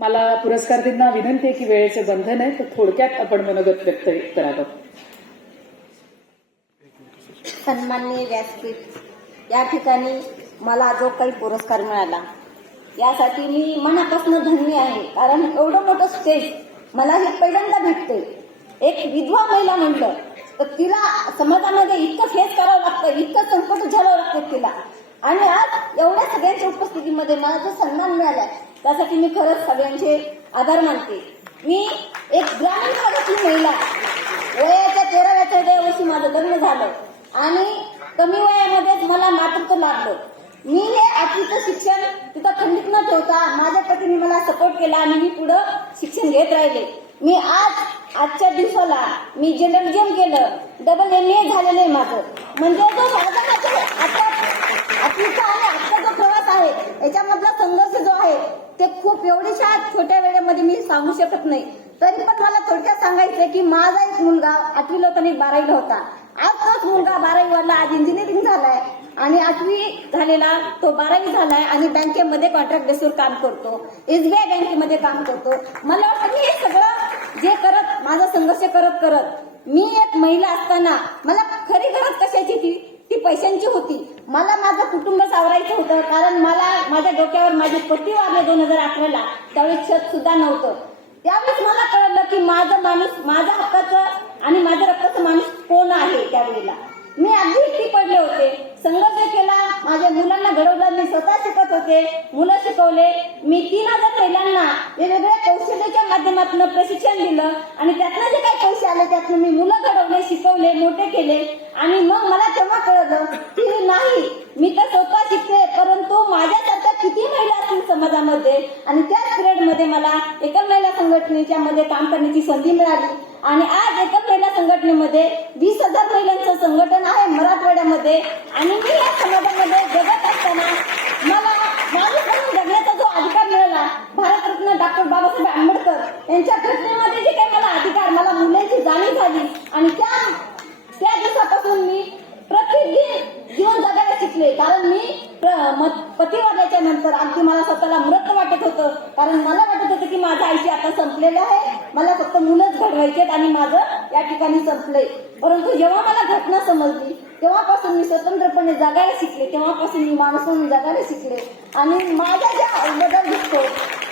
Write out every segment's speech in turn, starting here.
मला पुरस्कारदींना विनंती आहे की वेळेचे बंधन आहे तर थोडक्यात आपण मनोगत व्यक्त करावं. सन्माननीय व्यासपीठ, या ठिकाणी मला जो काही पुरस्कार मिळाला यासाठी मी मनापासून धन्य आहे. कारण एवढं मोठं स्टेज मला हे पहिल्यांदा भेटते. एक विधवा महिला म्हटलं तर तिला समाजामध्ये इतकं फेस करावं लागतं, इतकं संकट झेलावं लागतं तिला. आणि आज एवढ्या सगळ्यांच्या उपस्थितीमध्ये मला जो सन्मान मिळाला त्यासाठी मी खरंच सगळ्यांचे आभार मानते. मी एक ग्रामीण भागातील महिला, वयाच्या 13व्या वर्षी माझं लग्न झालं आणि कमी वयामध्येच मला मातृत्व लाभलं. मी हे 8वीचं शिक्षण तिथं खंडित न ठेवता माझ्या पतीने मला सपोर्ट केला आणि मी पुढं शिक्षण घेत राहिले. मी आजच्या दिवसाला मी जर्नलिझम केलं, डबल MA झालेलं आहे माझं. म्हणजे जो माझा आता 8वीचा आणि आजचा जो प्रवास आहे याच्यामधला संघर्ष जो आहे ते खूप एवढ्याशा छोट्या वेळेमध्ये मी सांगू शकत नाही. तरी पण मला थोडक्यात सांगायचंय की माझा एक मुलगा 8वीला होता आणि 12वीला होता. आज तोच मुलगा 12वी वाला आज इंजिनिअरिंग झालाय आणि 8वी झालेला तो 12वी झालाय आणि बँकेमध्ये कॉन्ट्रॅक्ट बेसवर काम करतो, SBI बँकेमध्ये काम करतो. मला वाटतं मी हे सगळं जे करत माझा संघर्ष करत मी एक महिला असताना मला खरी गरज कशाची ती पैशांची होती. मला माझं कुटुंब सावरायचं होतं. कारण मला माझ्या डोक्यावर माझे पती वारले 2011ला, त्यावेळी छत सुद्धा नव्हतं. त्यावेळेस मला कळलं की माझा हक्काचं आणि माझ्या रक्ताचं माणूस कोण आहे. त्यावेळेला मी अगदी एकटी पडले होते, संघर्ष केला, माझ्या मुलांना घडवलं, मी स्वतः शिकत होते, मुलं शिकवले. मी 3000 महिलांना वेगवेगळ्या कौशल्याच्या माध्यमातून प्रशिक्षण दिलं आणि त्यातनं जे काही पैसे आले त्यातनं मी मुलं घडवले, शिकवले, मोठे केले. आणि मग मला तेव्हा कळलं की नाही, मी तर स्वतः शिकते परंतु माझ्यासारख्या किती महिला असतील समाजामध्ये. आणि त्याच पिरियडमध्ये मला एकल महिला संघटनेच्या मध्ये काम करण्याची संधी मिळाली आणि आज एकल महिला संघटनेमध्ये 20,000 महिलांचं संघटन आहे मराठवाड्यामध्ये. आणि मी या समाजामध्ये जगत असताना मला माणूस म्हणून जगण्याचा जो अधिकार मिळाला, भारतरत्न डॉक्टर बाबासाहेब आंबेडकर यांच्या घटनेमध्ये जे काही मला अधिकार, मला मुलांची जाणीव झाली आणि त्या दिवसापासून मी प्रत्येक जीवन जगायला शिकले. कारण मी पती वारल्याच्या नंतर अगदी मला स्वतःला मृत वाटत होतं. कारण मला वाटत होतं की माझं आयुष्य आता संपलेलं आहे, मला फक्त मुलंच घडवायचे आणि माझं या ठिकाणी संपलंय. परंतु जेव्हा मला घटना समजली तेव्हापासून मी स्वतंत्रपणे जगायला शिकले, तेव्हापासून मी माणूस म्हणून जगायला शिकले. आणि माझा ज्या बदल दिसतो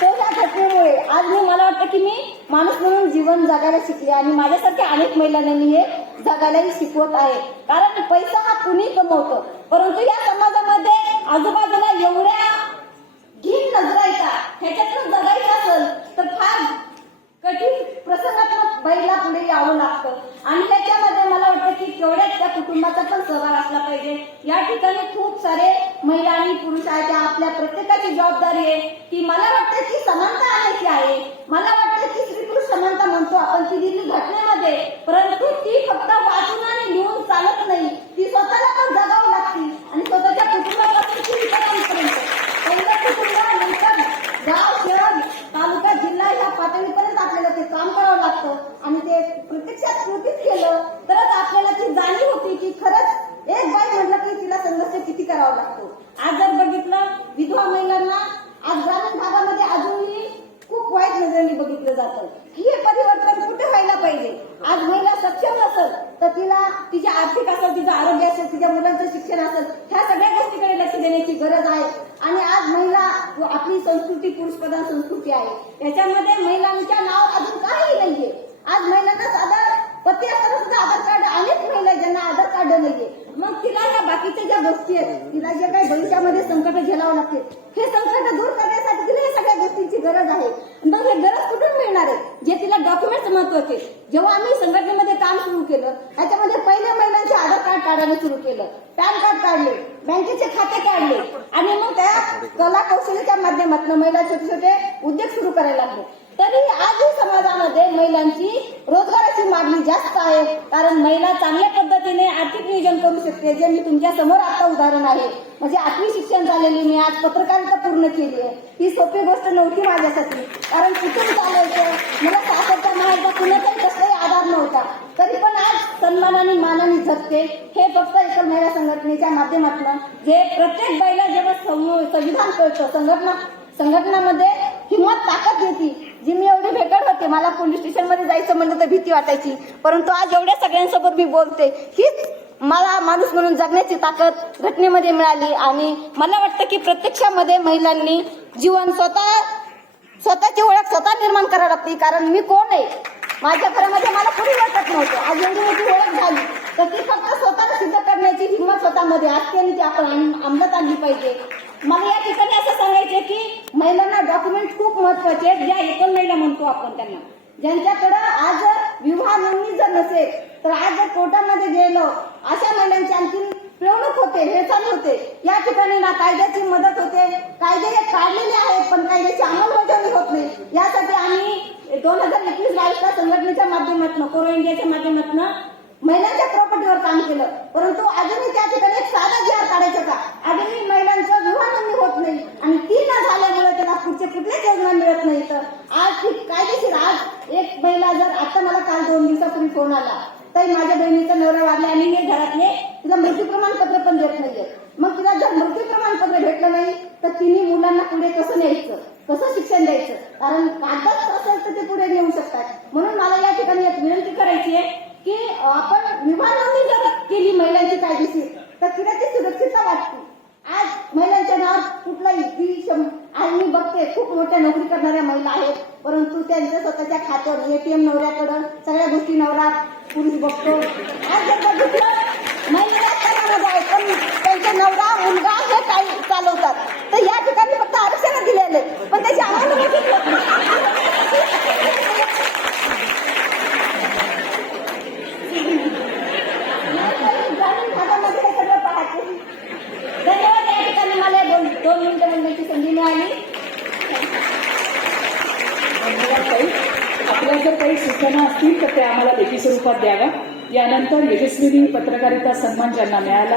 तो या घटनेमुळे आज मला वाटतं की मी माणूस म्हणून जीवन जगायला शिकले आणि माझ्यासारख्या अनेक महिलांना मी हे जगायलाही शिकवत आहे. कारण पैसा हा कुणी कमवतो, परंतु या समाजामध्ये आजूबाजूला एवढ्या घीन नजरा येतात, ह्याच्यातून जगायचं असेल तर फार कठीण प्रसंगातून बाईला पुढे यावं लागतं. आणि त्याच्यामध्ये मला वाटतं की तेवढ्याच त्या कुटुंबाचा पण सहभाग असला पाहिजे. या ठिकाणी खूप सारे महिला आणि पुरुष आहेत, आपल्या प्रत्येकाची जबाबदारी आहे की मला वाटतं की समानता आणायची आहे. मला वाटतं की स्त्री पुरुष समानता म्हणतो आपण ती दिली घटनेमध्ये, परंतु ती फक्त वाचून आणि लिहून चालत नाही, ती स्वतःला पण जगावं लागते आणि स्वतःच्या कुटुंबापासून ती विकासापर्यंत पहिलं कुटुंब, नंतर गाव, शहर, तालुका, जिल्हा या पातळीपर्यंत आपल्याला ते काम करावं लागतं. आणि ते प्रत्यक्षात कृतीत केलं तरच आपल्याला ती जाणीव होती की खरंच एक बाई म्हटलं की तिला संघर्ष किती करावा लागतो. आज जर बघितलं विधवा महिलांना आज ग्रामीण भागामध्ये अजूनही खूप वाईट नजरेने बघितलं जातं. हे परिवर्तन कुठे व्हायला पाहिजे. आज महिला सक्षम नसेल तर तिला तिचे आर्थिक असेल, तिचं आरोग्य असेल, तिच्या मुलांचं शिक्षण असेल, ह्या सगळ्या गोष्टीकडे लक्ष देण्याची गरज आहे. आणि आज महिला आपली संस्कृती पुरुष प्रधान संस्कृती आहे, याच्यामध्ये महिलांच्या नावात अजून काही नाहीये. आज महिलांना साधा पती असताना सुद्धा आधार कार्ड, अनेक महिला ज्यांना आधार कार्ड नाहीये. मग तिला या बाकीच्या ज्या गोष्टी आहेत, तिला जे काही भविष्यामध्ये संकट झेलावं लागते, हे संकट दूर करण्यासाठी तिला या सगळ्या गोष्टींची गरज आहे. मग हे गरज कुठून मिळणार आहे, जे तिला डॉक्युमेंट्स महत्वाचे. जेव्हा आम्ही संघटनेमध्ये काम सुरू केलं त्याच्यामध्ये पहिल्या महिलांचे आधार कार्ड काढायला सुरू केलं, पॅन कार्ड काढले, बँकेचे खाते काढले आणि मग त्या कला कौशल्याच्या माध्यमातून महिला छोटे छोटे उद्योग सुरू करायला लागले. तरी आजही समाजामध्ये महिलांची रोजगाराची मागणी जास्त आहे. कारण महिला चांगल्या पद्धतीने आर्थिक नियोजन करू शकते, जे मी तुमच्या समोर आता उदाहरण आहे. म्हणजे 8वी शिक्षण झालेली मी आज पत्रकारिता पूर्ण केली आहे. ही सोपी गोष्ट नव्हती माझ्यासाठी, कारण कुठून चालायचं, मला सासरच्या माहेरचा कुणाचाही कसलाही आधार नव्हता. तरी पण आज सन्मानाने मानाने जगते. हे फक्त एकल महिला संघटनेच्या माध्यमातून जे प्रत्येक बाईला जेव्हा संविधान कळतं, संघटनामध्ये हिंमत ताकद येते, जी मी एवढी भेटत होते. मला पोलीस स्टेशनमध्ये जायचं म्हणलं तर भीती वाटायची, परंतु आज एवढ्या सगळ्यांसोबत मी बोलते. हीच मला माणूस म्हणून जगण्याची ताकद घटनेमध्ये मिळाली. आणि मला वाटतं की प्रत्यक्षामध्ये महिलांनी जीवन स्वतःची ओळख स्वतः निर्माण करायला लागते. कारण मी कोण आहे, माझ्या घरामध्ये मला कोणी वाटत नव्हतं. आज एवढी मोठी ओळख झाली तर ती फक्त स्वतःला सिद्ध करण्याची हिंमत स्वतःमध्ये असते आणि ती आपण अंमलात आणली पाहिजे. मला या ठिकाणी असं सांगायचं की महिलांना डॉक्युमेंट खूप महत्वाचे आहेत. ज्या एकल महिला म्हणतो आपण त्यांना, ज्यांच्याकडे आज विवाह नोंदणी जर नसेल तर आज जर कोर्टामध्ये गेलो, अशा महिलांची आणखी पिळवणूक होते, हेळसांड होते. या ठिकाणी ना कायद्याची मदत होते, कायदे काढलेले आहेत पण कायद्याची अंमलबजावणी होत नाही. यासाठी आम्ही 2021-22 संघटनेच्या माध्यमातून, कोरो इंडियाच्या माध्यमातून महिलांच्या प्रॉपर्टीवर काम केलं. परंतु अजूनही त्या ठिकाणी एक साधा जी आर काढायचा होता. अजूनही महिलांचं विवाह नोंदणी होत नाही आणि ती न झाल्यामुळे त्यांना पुढचे कुठल्याच योजना मिळत नाही. तर आज ती कायदेशीर, आज एक महिला जर आता मला काल 2 दिवसापूर्वी फोन आला, ताई माझ्या बहिणीचा नवरा वारला आणि हे घरातले तिला मृत्यू प्रमाणपत्र पण देत नाहीये. मग तिला जर मृत्यू प्रमाणपत्र भेटलं नाही तर तिने मुलांना पुढे कसं न्यायचं, कसं शिक्षण द्यायचं? कारण कागद असेल तर ते पुढे नेऊ शकतात. म्हणून मला या ठिकाणी एक विनंती करायची आहे की आपण विवाह नोंदणी जर केली महिलांची कायदेशीर तर तिला ती सुरक्षितता वाटते. आज महिलांच्या नावावर कुठलाही आज मी बघते खूप मोठ्या नोकरी करणाऱ्या महिला आहेत, परंतु त्यांच्या स्वतःच्या खात्यावर एटीएम नवऱ्याकडं सगळ्या गोष्टी नवरा पुरुष बघतो. आज जर बघितलं महिला तणावामध्ये आहे पण त्यांचा नवरा मुलगा हे काही चालवतात. तर या ठिकाणी फक्त आरक्षण दिलेले पण त्याची अंमलबजावणी होत नाही. ग्रामीण भागामध्ये हे सगळं पाहते. धन्यवाद. या ठिकाणी मला 2 मिनिटं बोलण्याची संधी मिळाली. आपल्या जर काही सूचना असतील तर त्या आम्हाला लेखी स्वरूपात द्याव्या. यानंतर यशस्विनी पत्रकारिता सन्मान ज्यांना मिळाला